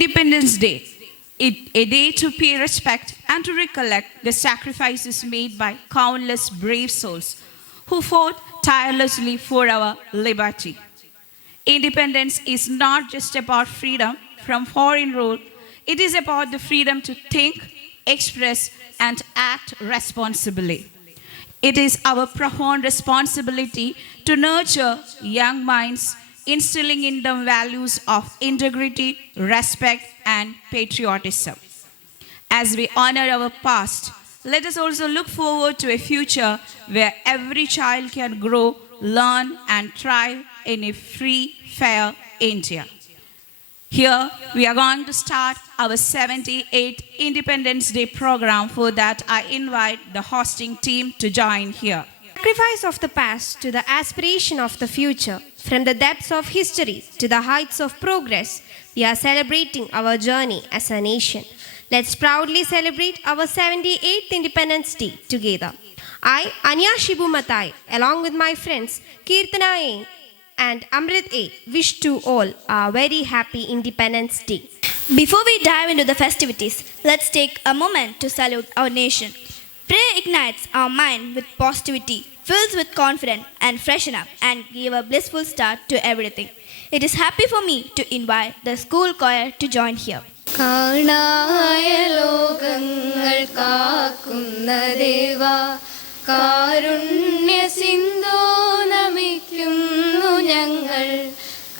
Independence Day, a day to pay respect and to recollect the sacrifices made by countless brave souls who fought tirelessly for our liberty. Independence is not just about freedom from foreign rule, it is about the freedom to think, express, and act responsibly. It is our profound responsibility to nurture young minds, instilling in them values of integrity, respect, and patriotism. As we honor our past, let us also look forward to a future where every child can grow, learn, and thrive in a free, fair India. Here, we are going to start our 78th Independence Day program. For that, I invite the hosting team to join here. Sacrifice of the past to the aspiration of the future, from the depths of history to the heights of progress, we are celebrating our journey as a nation. Let's proudly celebrate our 78th Independence Day together. I, Anya Shibu Matai, along with my friends Kirtana A and Amrit A, wish to all a very happy Independence Day. Before we dive into the festivities, let's take a moment to salute our nation. Prayer ignites our mind with positivity, fills with confidence, and freshen up and give a blissful start to everything. It is happy for me to invite the school choir to join here. കാണായ ലോകങ്ങൾ കാക്കുന്ന ദേവാ കാരുണ്യ സിന്ധോ നമിക്കുന്നു ഞങ്ങൾ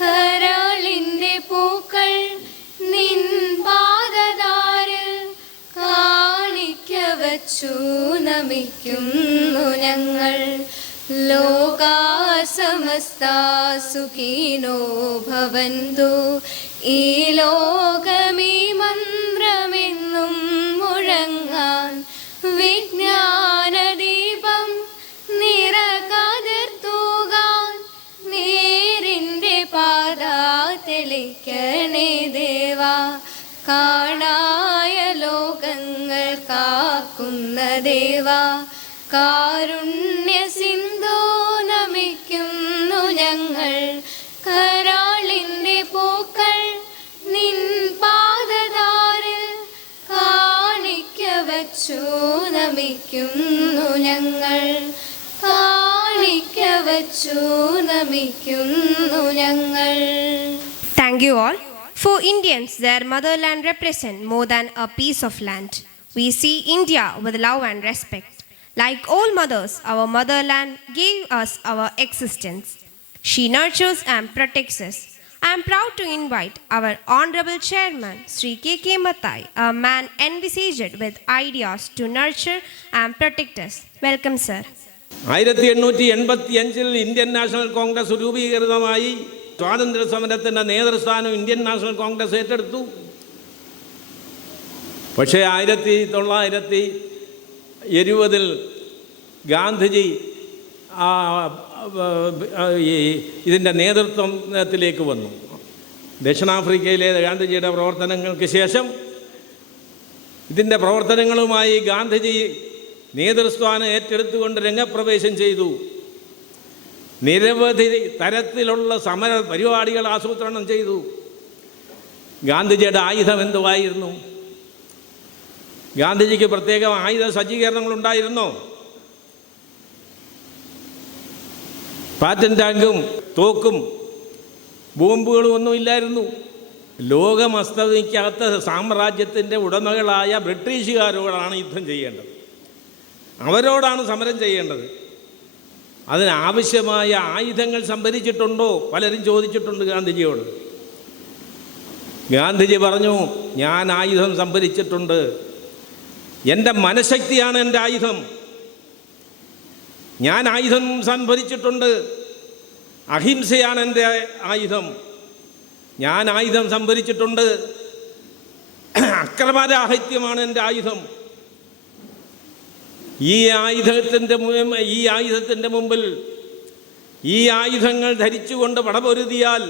കരാളിൻ്റെ പൂക്കൾ നിൻ പാദതാരിൽ കാണിക്ക വച്ചു നമിക്കുന്നു ഞങ്ങൾ ലോകാ സമസ്താ സുഖീനോ ഭവന്തു ഈ ലോകമീ മന്ത്രമെന്നും മുഴങ്ങാൻ വിജ്ഞാനദീപം നിറകതിർത്തൂകാൻ നേരിൻ്റെ പാത തെളിക്കണേ ദേവാ കാണായ ലോകങ്ങൾ കാക്കുന്ന ദേവാ കാരുണ്യ സിന്ധോ നമിക്കുന്നു ഞങ്ങൾ കരാളിൻ്റെ പൂക്കൾ നിൻ പാദതാരിൽ കാണിക്ക വച്ചു നമിക്കുന്നു ഞങ്ങൾ കാണിക്ക വച്ചു നമിക്കുന്നു ഞങ്ങൾ. Thank you all. For Indians, their motherland represents more than a piece of land. We see India with love and respect. Like all mothers, our motherland gave us our existence. She nurtures and protects us. I am proud to invite our Honorable Chairman, Sri K.K. Matai, a man envisaged with ideas to nurture and protect us. Welcome, sir. 1885 Indian National Congress രൂപീകൃതമായി സ്വാതന്ത്ര്യ സമരത്തിൻ്റെ നേതൃസ്ഥാനം Indian National Congress ഏറ്റെടുത്തു. പക്ഷേ 1920 ഗാന്ധിജി ഇതിൻ്റെ നേതൃത്വത്തിലേക്ക് വന്നു. ദക്ഷിണാഫ്രിക്കയിലെ ഗാന്ധിജിയുടെ പ്രവർത്തനങ്ങൾക്ക് ശേഷം ഇതിൻ്റെ പ്രവർത്തനങ്ങളുമായി ഗാന്ധിജി നേതൃസ്ഥാനം ഏറ്റെടുത്തുകൊണ്ട് രംഗപ്രവേശം ചെയ്തു. നിരവധി തരത്തിലുള്ള സമര പരിപാടികൾ ആസൂത്രണം ചെയ്തു. ഗാന്ധിജിയുടെ ആയുധം എന്തുവായിരുന്നു? ഗാന്ധിജിക്ക് പ്രത്യേകം ആയുധ സജ്ജീകരണങ്ങളുണ്ടായിരുന്നോ? പാറ്റൻ ടാങ്കും തോക്കും ബോംബുകളും ഒന്നുമില്ലായിരുന്നു. ലോകം അസ്തമിക്കാത്ത സാമ്രാജ്യത്തിൻ്റെ ഉടമകളായ ബ്രിട്ടീഷുകാരോടാണ് യുദ്ധം ചെയ്യേണ്ടത്, അവരോടാണ് സമരം ചെയ്യേണ്ടത്. അതിനാവശ്യമായ ആയുധങ്ങൾ സംഭരിച്ചിട്ടുണ്ടോ? പലരും ചോദിച്ചിട്ടുണ്ട് ഗാന്ധിജിയോട്. ഗാന്ധിജി പറഞ്ഞു, ഞാൻ ആയുധം സംഭരിച്ചിട്ടുണ്ട്. എൻ്റെ മനഃശക്തിയാണ് എൻ്റെ ആയുധം. ഞാൻ ആയുധം സംഭരിച്ചിട്ടുണ്ട്. അഹിംസയാണ് എൻ്റെ ആയുധം. ഞാൻ ആയുധം സംഭരിച്ചിട്ടുണ്ട്. അക്രമരാഹിത്യമാണ് എൻ്റെ ആയുധം. ഈ ആയുധത്തിൻ്റെ മുമ്പിൽ ഈ ആയുധങ്ങൾ ധരിച്ചുകൊണ്ട് പടപൊരുതിയാൽ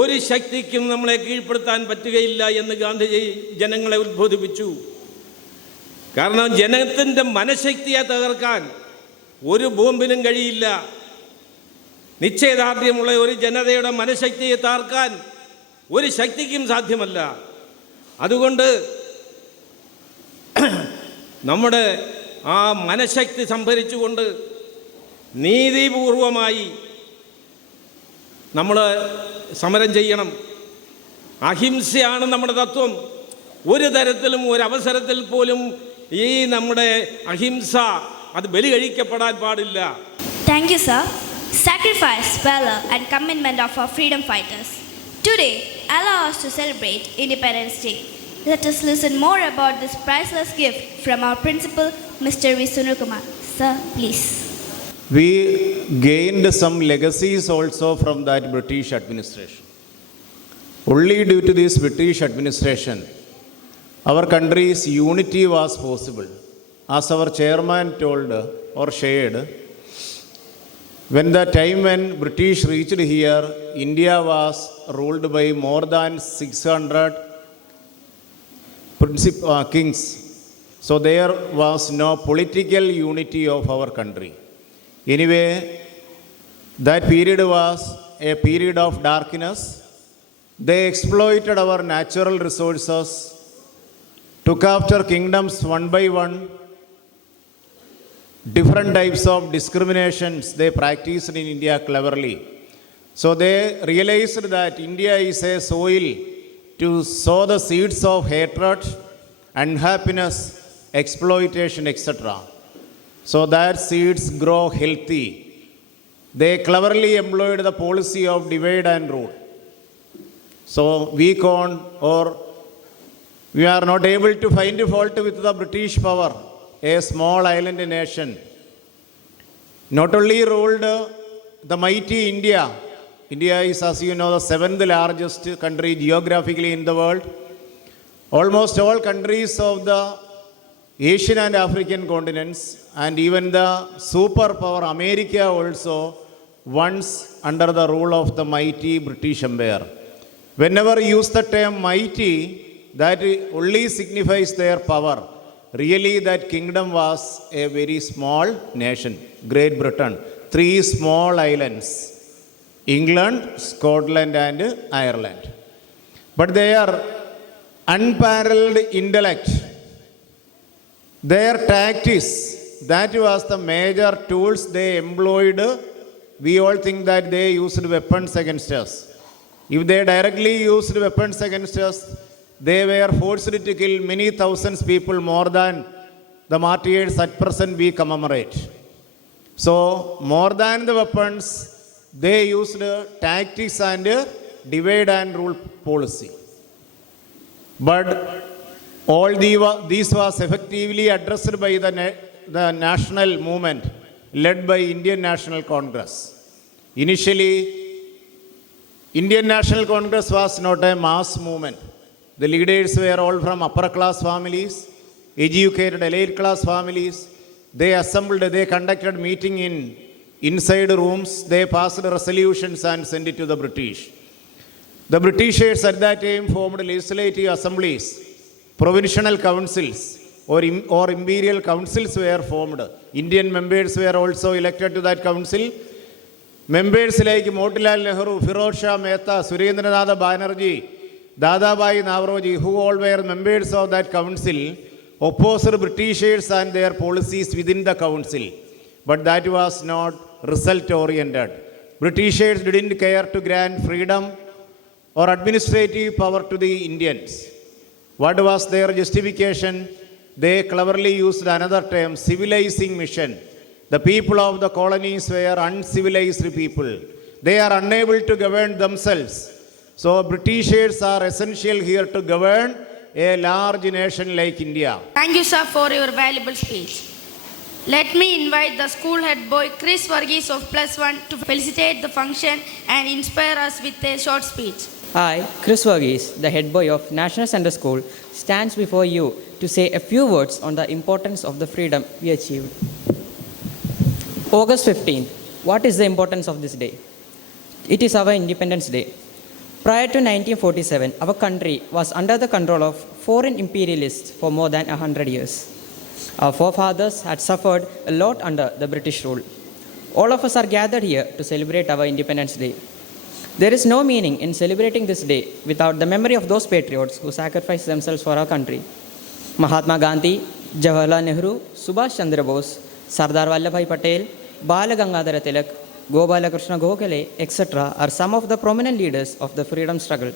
ഒരു ശക്തിക്കും നമ്മളെ കീഴ്പ്പെടുത്താൻ പറ്റുകയില്ല എന്ന് ഗാന്ധിജി ജനങ്ങളെ ഉദ്ബോധിപ്പിച്ചു. കാരണം ജനത്തിൻ്റെ മനഃശക്തിയെ തകർക്കാൻ ഒരു ബോംബിനും കഴിയില്ല. നിശ്ചയദാർഢ്യമുള്ള ഒരു ജനതയുടെ മനഃശക്തിയെ തകർക്കാൻ ഒരു ശക്തിക്കും സാധ്യമല്ല. അതുകൊണ്ട് നമ്മുടെ ആ മനഃശക്തി സംഭരിച്ചുകൊണ്ട് നീതിപൂർവമായി നമ്മൾ സമരം ചെയ്യണം. അഹിംസയാണ് നമ്മുടെ തത്വം. ഒരു തരത്തിലും ഒരവസരത്തിൽ പോലും ഈ നമ്മുടെ അഹിംസ അത് ബലി കഴിക്കപ്പെടാൻ പാടില്ല. Thank you, sir. Sacrifice, valor, and commitment of our freedom fighters. Today, allow us to celebrate Independence Day. Let us listen more about this priceless gift from our principal, Mr. V. Sunilkumar. Sir, please. We gained some legacies also from that British administration. Only due to this British administration, our country's unity was possible. As our chairman told or shared, when the time when British reached here, India was ruled by more than 600 kings. So there was no political unity of our country. Anyway, that period was a period of darkness. They exploited our natural resources, took after kingdoms one by one. Different types of discriminations they practiced in India cleverly. So they realized that India is a soil to sow the seeds of hatred, unhappiness, exploitation, etc. So that seeds grow healthy. They cleverly employed the policy of divide and rule. So we are not able to find fault with the British power. A small island nation not only ruled the mighty India. India is, as you know, the 7th largest country geographically in the world. Almost all countries of the Asian and African continents, and even the superpower America also once under the rule of the mighty British Empire. Whenever you use the term mighty, that only signifies their power. Really, that kingdom was a very small nation, Great Britain. 3 small islands, England, Scotland and Ireland. But their unparalleled intellect, their tactics, that was the major tools they employed. We all think that they used weapons against us. If they directly used weapons against us, they were forced to kill many thousands people more than the martyrs at present we commemorate. So, more than the weapons, they used tactics and divide and rule policy. But all these was effectively addressed by the national movement led by Indian National Congress. Initially, Indian National Congress was not a mass movement. The leaders were all from upper class families, educated elite class families. They assembled, they conducted meeting in inside rooms, they passed resolutions and sent it to the British. The Britishers at that time formed legislative assemblies, provincial councils or imperial councils were formed. Indian members were also elected to that council. Members like Motilal Nehru, Firoz Shah Mehta, Surendranath Banerjee, Dadabhai Navroji, who all were members of that council, opposed Britishers and their policies within the council. But that was not result oriented. Britishers didn't care to grant freedom or administrative power to the Indians. What was their justification? They cleverly used another term, civilizing mission. The people of the colonies were uncivilized people. They are unable to govern themselves. So Britishers are essential here to govern a large nation like India. Thank you, sir, for your valuable speech. Let me invite the school head boy Chris Varghese of +1 to felicitate the function and inspire us with a short speech. I, Chris Varghese, the head boy of National Center School, stands before you to say a few words on the importance of the freedom we achieved. August 15th. What is the importance of this day? It is our Independence Day. Prior to 1947, our country was under the control of foreign imperialists for more than 100 years. Our forefathers had suffered a lot under the British rule. All of us are gathered here to celebrate our Independence Day. There is no meaning in celebrating this day without the memory of those patriots who sacrificed themselves for our country. Mahatma Gandhi, Jawaharlal Nehru, Subhash Chandra Bose, Sardar Vallabhbhai Patel, Bala Gangadhara Tilak, Gopalakrishna Gokhale, etc. are some of the prominent leaders of the freedom struggle.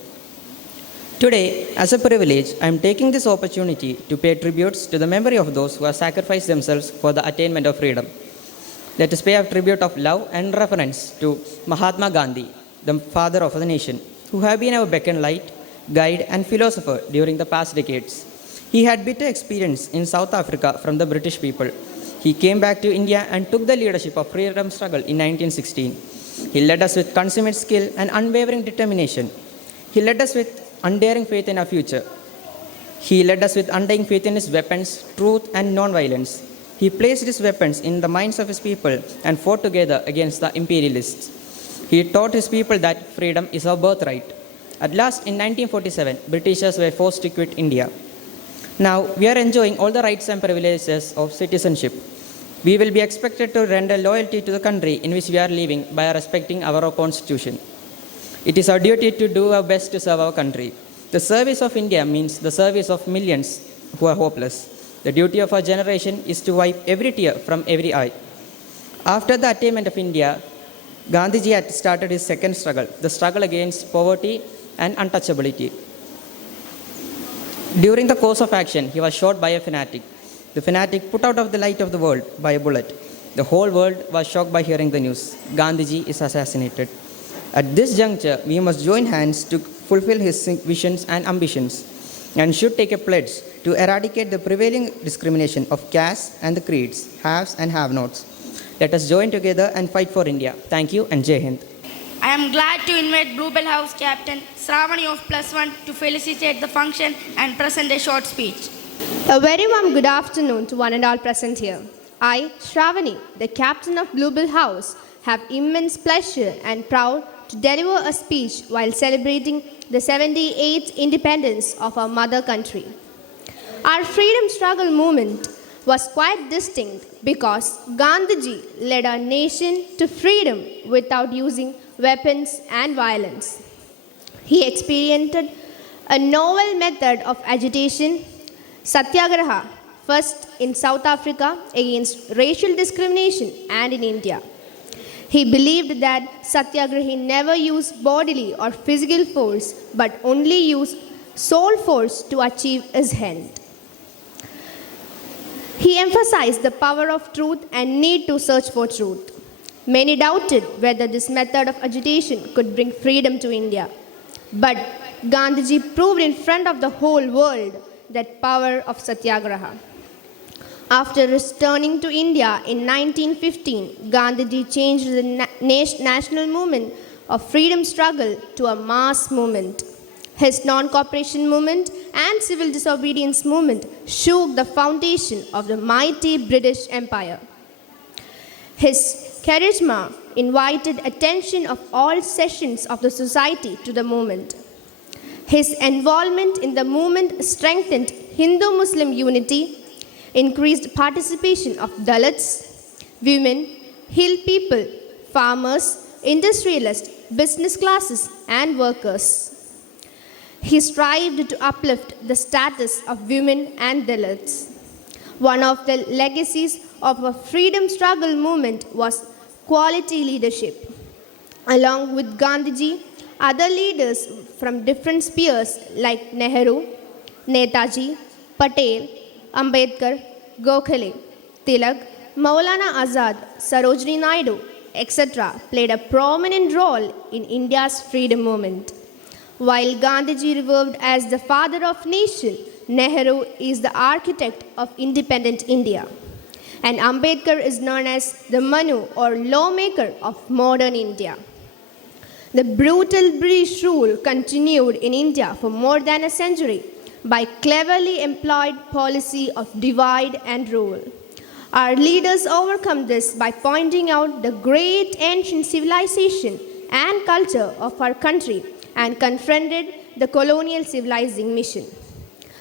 Today, as a privilege, I am taking this opportunity to pay tributes to the memory of those who have sacrificed themselves for the attainment of freedom. Let us pay a tribute of love and reverence to Mahatma Gandhi, the father of the nation, who have been our beacon light, guide, and philosopher during the past decades. He had bitter experience in South Africa from the British people. He came back to India and took the leadership of freedom struggle in 1916. He led us with consummate skill and unwavering determination. He led us with undaring faith in our future. He led us with undying faith in his weapons, truth, and non-violence. He placed his weapons in the minds of his people and fought together against the imperialists. He taught his people that freedom is our birthright. At last, in 1947, Britishers were forced to quit India. Now, we are enjoying all the rights and privileges of citizenship. We will be expected to render loyalty to the country in which we are living by respecting our constitution. It is our duty to do our best to serve our country. The service of India means the service of millions who are hopeless. The duty of our generation is to wipe every tear from every eye. After the attainment of India, Gandhiji had started his second struggle, the struggle against poverty and untouchability. During the course of action, he was shot by a fanatic. The fanatic put out of the light of the world by a bullet. The whole world was shocked by hearing the news. Gandhiji is assassinated. At this juncture, we must join hands to fulfill his visions and ambitions, and should take a pledge to eradicate the prevailing discrimination of castes and the creeds, haves and have-nots. Let us join together and fight for India. Thank you and Jai Hind. I am glad to invite Bluebell House Captain Sravani of +1 to felicitate the function and present a short speech. A very warm good afternoon to one and all present here. I, Shravani, the captain of Bluebell House, have immense pleasure and proud to deliver a speech while celebrating the 78th independence of our mother country. Our freedom struggle movement was quite distinct because Gandhiji led our nation to freedom without using weapons and violence. He experimented a novel method of agitation, satyagraha, first in South Africa against racial discrimination and in India. He believed that Satyagrahi never used bodily or physical force but only used soul force to achieve his end. He emphasized the power of truth and need to search for truth. Many doubted whether this method of agitation could bring freedom to India. But Gandhiji proved in front of the whole world that power of Satyagraha. After returning to India in 1915, Gandhiji changed the national movement of freedom struggle to a mass movement. His non-cooperation movement and civil disobedience movement shook the foundation of the mighty British Empire. His charisma invited attention of all sections of the society to the movement. His involvement in the movement strengthened Hindu-Muslim unity, increased participation of Dalits, women, hill people, farmers, industrialists, business classes, and workers. He strived to uplift the status of women and Dalits. One of the legacies of a freedom struggle movement was quality leadership. Along with Gandhiji, other leaders from different spheres like Nehru, Netaji, Patel, Ambedkar, Gokhale, Tilak, Maulana Azad, Sarojini Naidu, etc. played a prominent role in India's freedom movement. While Gandhiji revered as the father of nation, Nehru is the architect of independent India. And Ambedkar is known as the Manu or lawmaker of modern India. The brutal British rule continued in India for more than a century by cleverly employed policy of divide and rule. Our leaders overcome this by pointing out the great ancient civilization and culture of our country and confronted the colonial civilizing mission.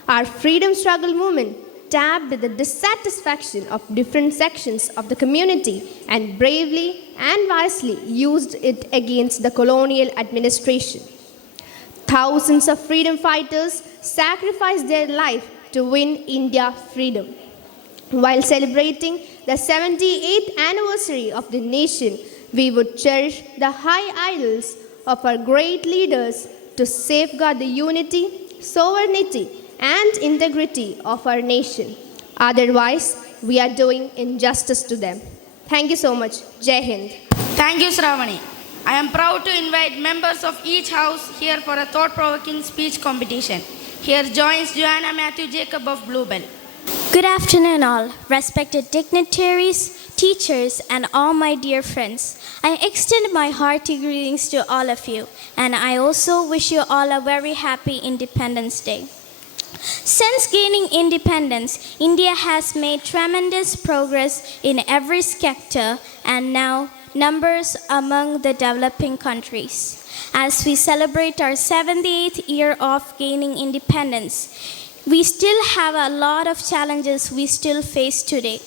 Our freedom struggle movement tapped the dissatisfaction of different sections of the community and bravely and wisely used it against the colonial administration. Thousands of freedom fighters sacrificed their life to win India's freedom. While celebrating the 78th anniversary of the nation, we would cherish the high ideals of our great leaders to safeguard the unity, sovereignty, and integrity of our nation. Otherwise, we are doing injustice to them. Thank you so much. Jai Hind. Thank you, Sravani. I am proud to invite members of each house here for a thought-provoking speech competition. Here joins Joanna Matthew Jacob of Bluebell. Good afternoon, all. Respected dignitaries, teachers, and all my dear friends. I extend my hearty greetings to all of you, and I also wish you all a very happy Independence Day. Since gaining independence, India has made tremendous progress in every sector and now numbers among the developing countries. As we celebrate our 78th year of gaining independence, we still have a lot of challenges we still face today.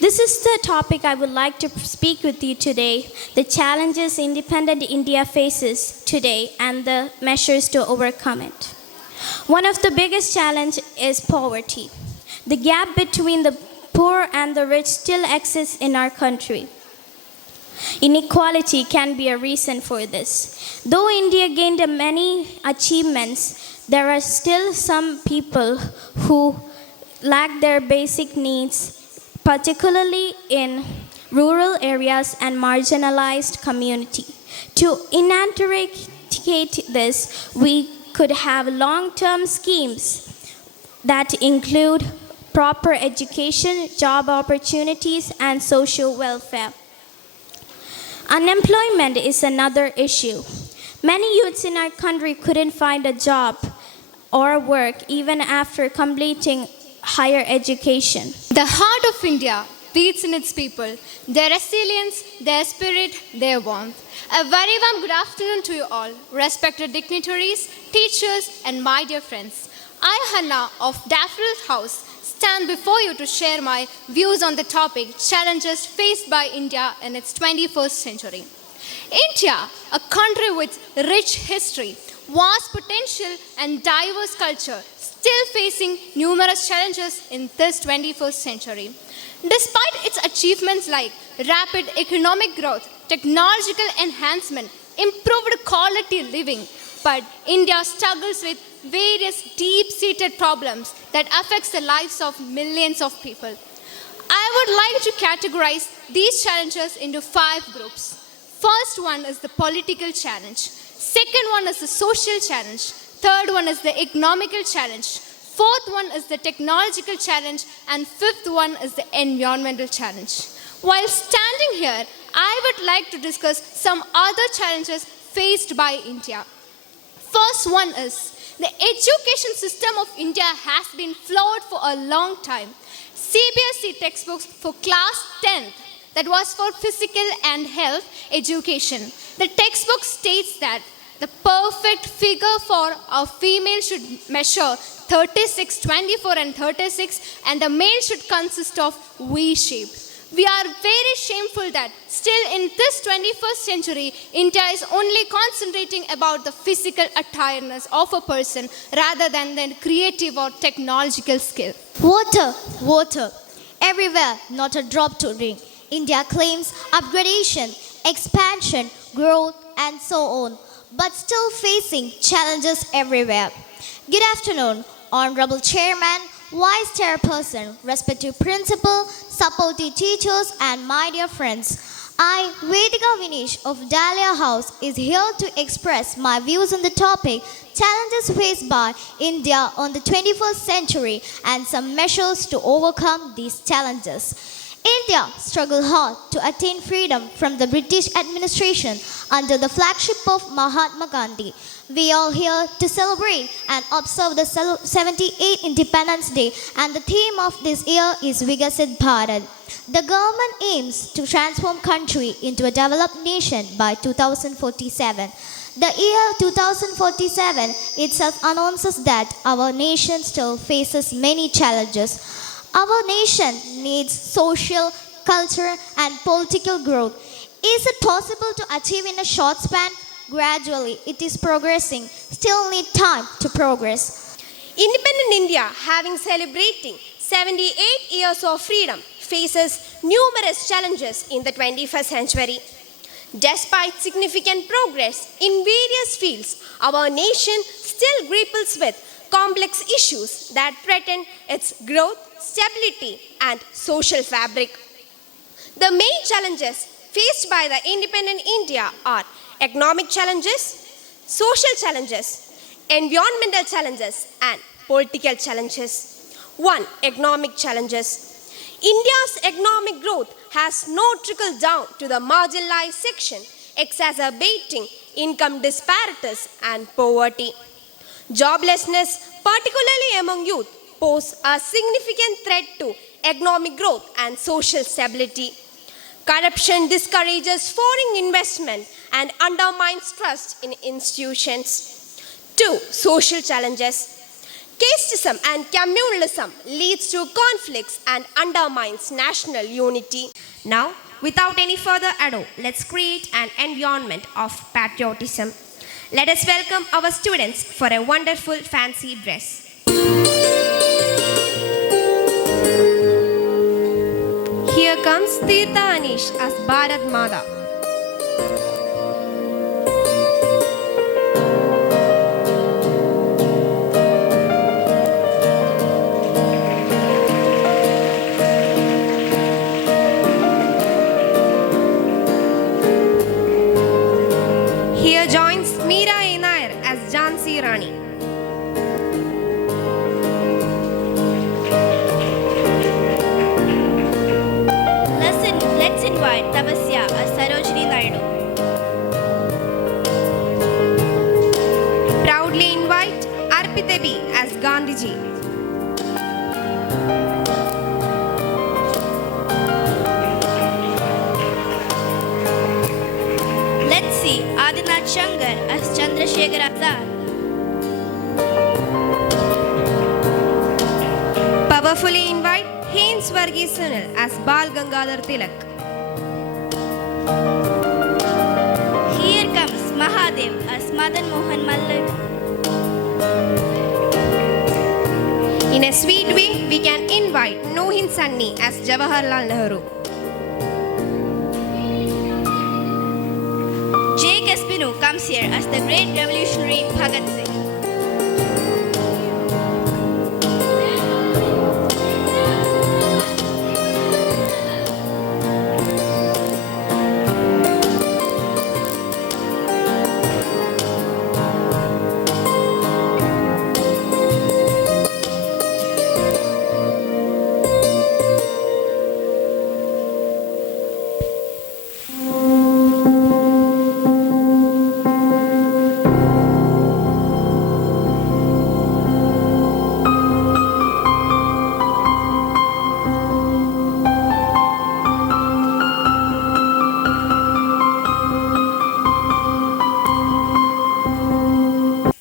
This is the topic I would like to speak with you today, the challenges independent India faces today and the measures to overcome it. One of the biggest challenges is poverty. The gap between the poor and the rich still exists in our country. Inequality can be a reason for this. Though India gained many achievements, there are still some people who lack their basic needs, particularly in rural areas and marginalized community. To eradicate this, we could have long-term schemes that include proper education, job opportunities, and social welfare. Unemployment is another issue. Many youths in our country couldn't find a job or work even after completing higher education. The heart of India beats in its people, their resilience, their spirit, their warmth. A very warm good afternoon to you all, respected dignitaries, teachers, and my dear friends. I, Hannah of Daffodil House, stand before you to share my views on the topic Challenges Faced by India in its 21st Century. India, a country with rich history, vast potential, and diverse culture, still facing numerous challenges in this 21st century. Despite its achievements like rapid economic growth, technological enhancement, improved quality living, but India struggles with various deep-seated problems that affects the lives of millions of people. I would like to categorize these challenges into 5 groups. First one is the political challenge. Second one is the social challenge. Third one is the economical challenge. Fourth one is the technological challenge. And fifth one is the environmental challenge. While standing here, I would like to discuss some other challenges faced by India. First one is the education system of India has been flawed for a long time. CBSE textbooks for class 10th, that was for physical and health education. The textbook states that the perfect figure for a female should measure 36, 24 and 36 and the male should consist of V shape. We are very shameful that still in this 21st century, India is only concentrating about the physical attiredness of a person rather than the creative or technological skill. Water, water. Everywhere, not a drop to drink. India claims upgradation, expansion, growth, and so on, but still facing challenges everywhere. Good afternoon, Honorable Chairman, Vice Chairperson, respected principal, supportive teachers, and my dear friends. I, Vedika Vinesh of Dahlia House, is here to express my views on the topic Challenges Faced by India on the 21st Century and some measures to overcome these challenges. India struggled hard to attain freedom from the British administration under the flagship of Mahatma Gandhi. We are here to celebrate and observe the 78th Independence Day, and the theme of this year is Vikasit Bharat. The government aims to transform country into a developed nation by 2047. The year 2047 itself announces that our nation still faces many challenges. Our nation needs social, cultural, and political growth. Is it possible to achieve in a short span? Gradually, it is progressing. Still need time to progress. Independent India, having celebrating 78 years of freedom, faces numerous challenges in the 21st century. Despite significant progress in various fields, our nation still grapples with complex issues that threaten its growth, stability, and social fabric. The main challenges faced by the independent India are economic challenges, social challenges, environmental challenges, and political challenges. 1. Economic challenges. India's economic growth has not trickled down to the marginalized section, exacerbating income disparities and poverty. Joblessness, particularly among youth, pose a significant threat to economic growth and social stability. Corruption discourages foreign investment and undermines trust in institutions. 2. Social challenges. Casteism and communalism leads to conflicts and undermines national unity. Now, without any further ado, let's create an environment of patriotism. Let us welcome our students for a wonderful fancy dress. Here comes Tirtha Anish as Bharat Mata. Here joins Meera A. Nair as Jhansi Rani. Let's invite Tapasya as Sarojini Naidu. Proudly invite Arpita B. as Gandhiji. Let's see Adinath Shankar as Chandrasekhar Azad. Powerfully invite Haynes Varghese Sunil as Bal Gangadhar Tilak. Here comes Mahadev as Madan Mohan Malad. In a sweet way, we can invite Nohin Sunny as Jawaharlal Nehru. Jake Espino comes here as the great revolutionary Bhagat Singh.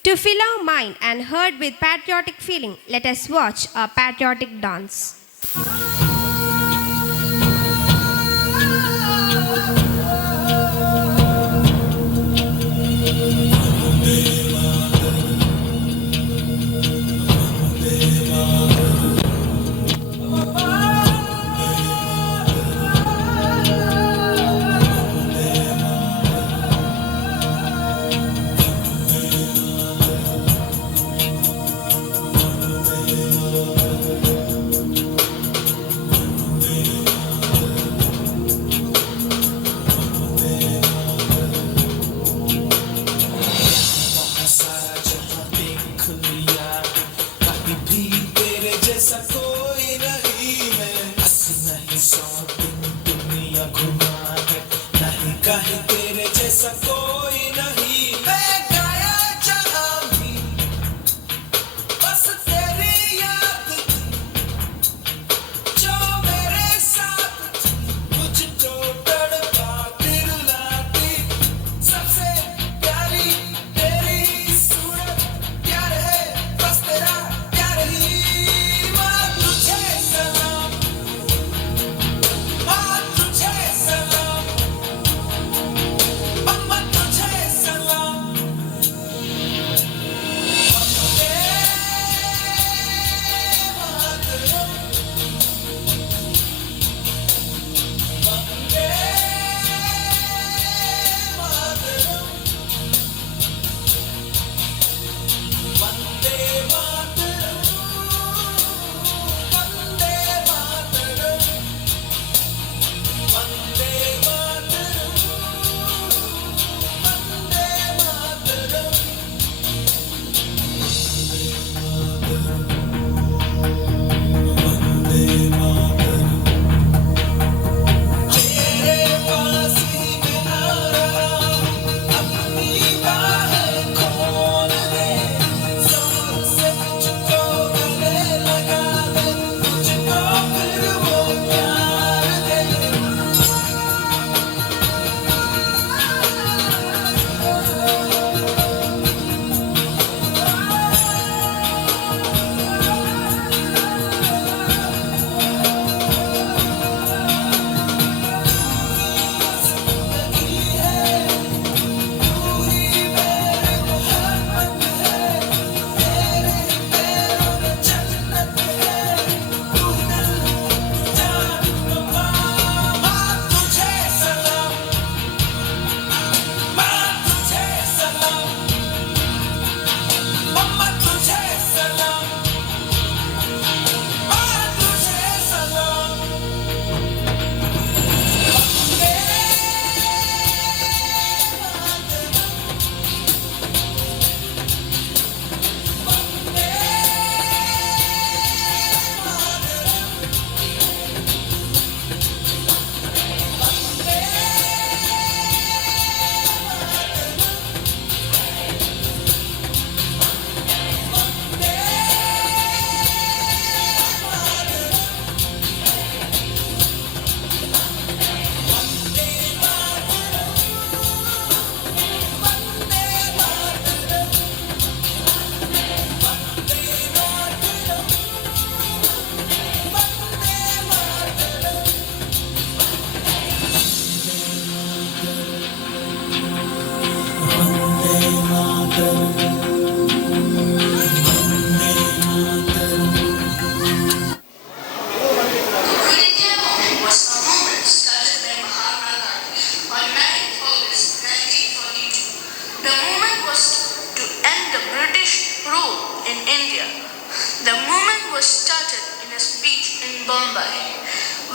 To fill our mind and heart with patriotic feeling, let us watch a patriotic dance.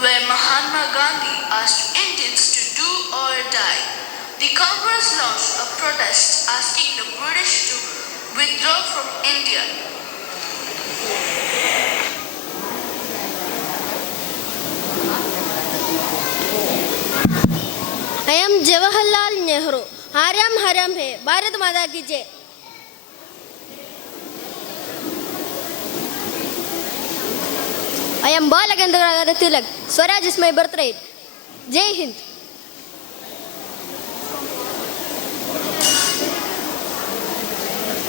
where Mahatma Gandhi asked Indians to do or die. The Congress launched a protest asking the British to withdraw from India. I am Jawaharlal Nehru. Haram haram hai. Bharat Mata ki jai. I am Bala Gandharv Tilak. Swaraj is my birthright. Jai Hind.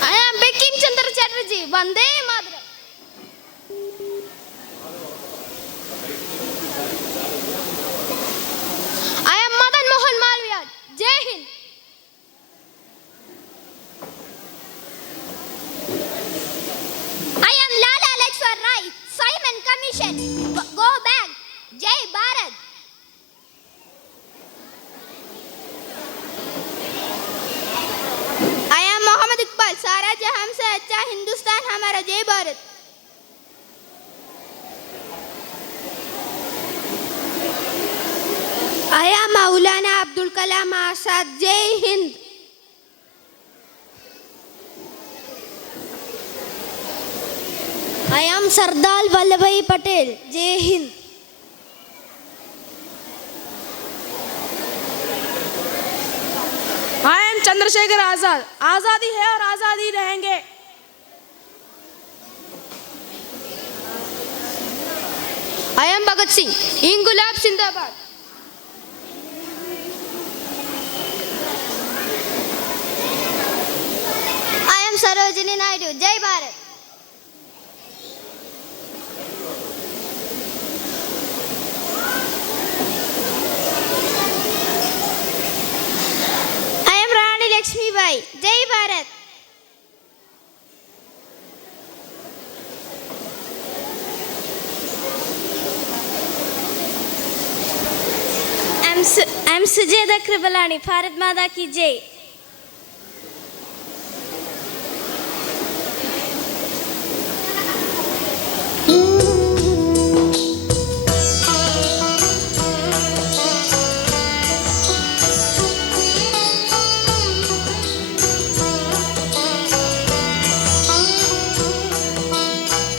I am Bankim Chandra Chatterjee. Vande Mataram. I am Madan Mohan Malviya. Jai Hind. I am Lala Lakshmar Rai. Simon Commission. Go back. Jai Bharat. I am Mohammad Iqbal. सारा जहां से अच्छा हिंदुस्तान हमारा. जय Bharat. I am Maulana Abdul Kalam Azad. Jai Hind. I am Sardar Vallabhbhai Patel. Jai Hind. I am Chandrasekhar Azad. आजादी है और आजादी रहेंगे. I am Bhagat Singh. Ingulab Zindabad. I am Sarojini Naidu. Jai Bharat. I am Rani Lakshmi Bai. Jai Bharat. I am Sujeta Kribalani. Bharat Mata ki jai.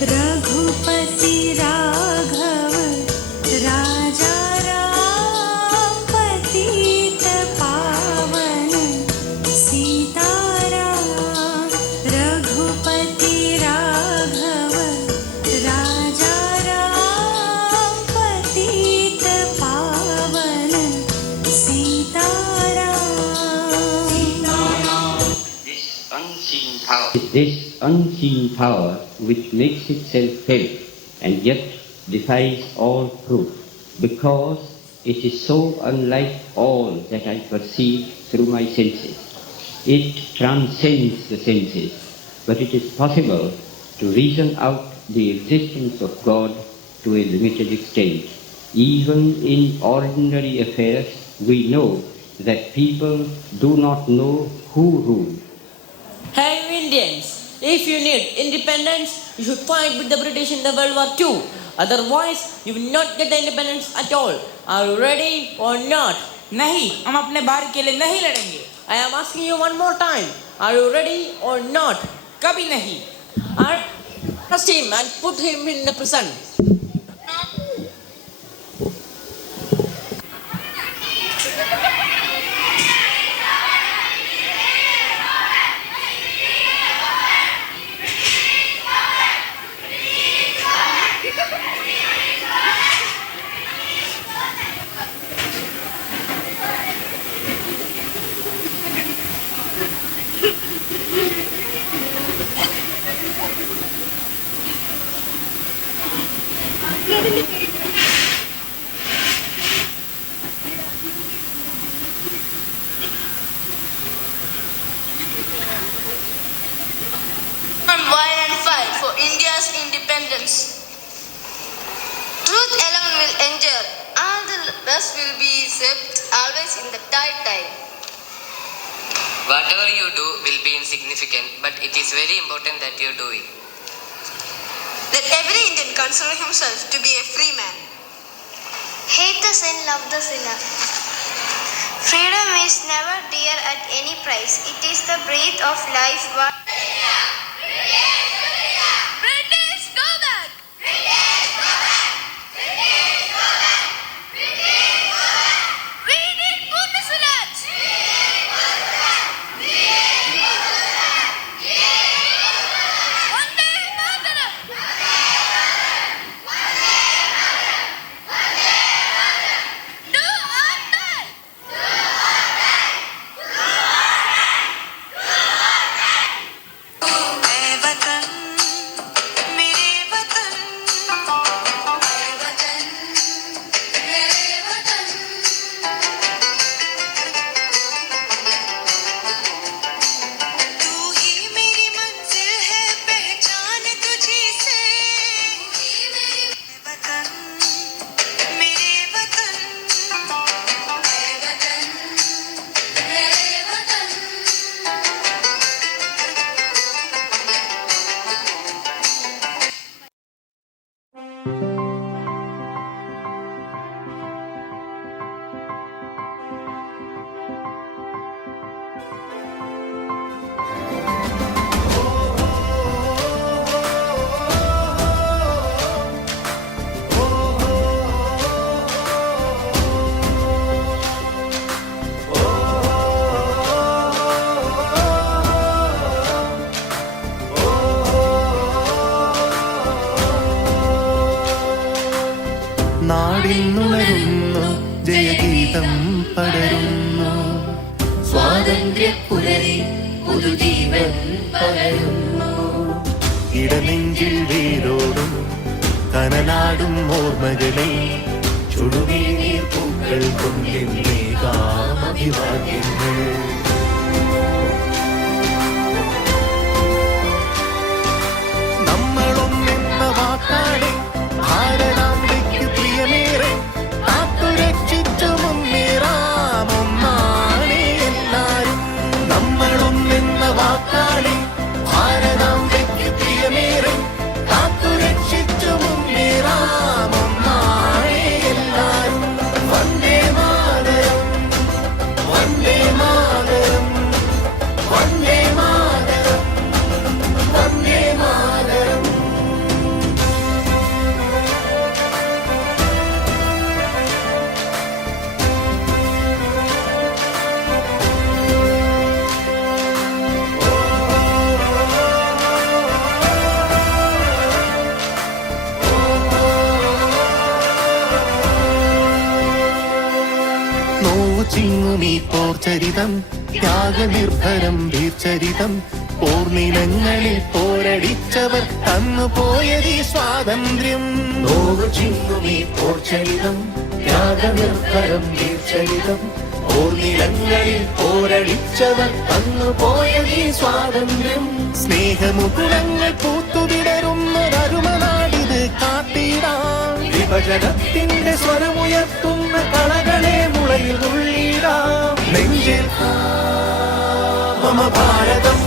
Raghupati Raghav राजा राम पतित पावन सीताराम. रघुपति राघव राजा राम पतित पावन Sitaram. This unseen power which makes itself felt and yet defies all proof, because it is so unlike all that I perceive through my senses. It transcends the senses, but it is possible to reason out the existence of God to a limited extent. Even in ordinary affairs, we know that people do not know who rule. Hey Indians, if you need independence, you should fight with the British in the World War II. Otherwise, you will not get the independence at all. Are you ready or not? नहीं, हम अपने भारत के लिए नहीं लड़ेंगे. I am asking you one more time. Are you ready or not? कभी नहीं. Arrest him and put him in the prison. Wine and fight for India's independence. Truth alone will endure, all the rest will be swept always in the tide time. Whatever you do will be insignificant, but it is very important that you do it. Let every Indian consider himself to be a free man. sin love the sinner. Freedom is never dear at any price. It is the breath of life. British, go back! We need Bundesland! Vande Mataram! Do or die! നാടിന്നുണരുന്നു ജയഗീതം പടരുന്നു സ്വാതന്ത്ര്യപ്പുലരി പുതുജീവൻ പകരുന്നു ഇടനെഞ്ചിൽ വേരോടും കനനാടും ഓർമ്മകളെ ചുടുവീനീർ പൂക്കൾ കൊണ്ടിന്നേകാം അഭിവാദ്യങ്ങൾ നമ്മളൊന്നെന്ന വാക്കാടെ ഭാരതാംബയ്ക്ക് പ്രിയമേറെ കാത്തുരക്ഷിച്ചു മുന്നേറാം ഒന്നാണ് എല്ലാരും നമ്മളൊന്നെന്ന വാക്കാടെ ഭാരതാംബയ്ക്ക് പ്രിയമേറെ കാത്തുരക്ഷിച്ചു മുന്നേറാം ഒന്നാണ് എല്ലാരും വന്ദേ മാതരം വന്ദേ മാതരം വന്ദേ മാതരം വന്ദേ മാതരം ചിങ്ങുമീ പോർച്ചരിതം ത്യാഗനിർഭരം വീർച്ചരിതം പോർനിലങ്ങളിൽ പോരടിച്ചവർ തന്നുപോയതീ സ്വാതന്ത്ര്യം ചിങ്ങുമീ പോർച്ചരിതം ത്യാഗനിർഭരം വീർച്ചരിതം പോർനിലങ്ങളിൽ പോരടിച്ചവർ തന്നുപോയതീ സ്വാതന്ത്ര്യം സ്നേഹമുകുളങ്ങൾ പൂത്തുവിടരുന്നൊരരുമനാടിത് കാത്തിടാം വിഭജനത്തിന്റെ സ്വരമുയർത്തുന്ന കളകളെ മുളയിൽ ഉള്ളിടാം നെഞ്ചിൽ മമ ഭാരതം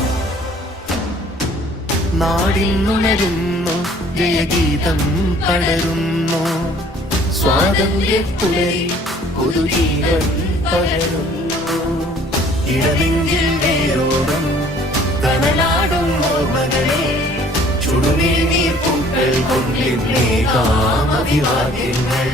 നാടിന്നുണരുന്നു ജയഗീതം പടരുന്നു സ്വാതന്ത്ര്യപ്പുലരി പുതുജീവൻ പകരുന്നു ഇടനെഞ്ചിൽ വേരോടും കനലാടും ഓർമ്മകളെ ചുടുനീർ പൂക്കൾ കൊണ്ടിന്നേകാം അഭിവാദ്യങ്ങൾ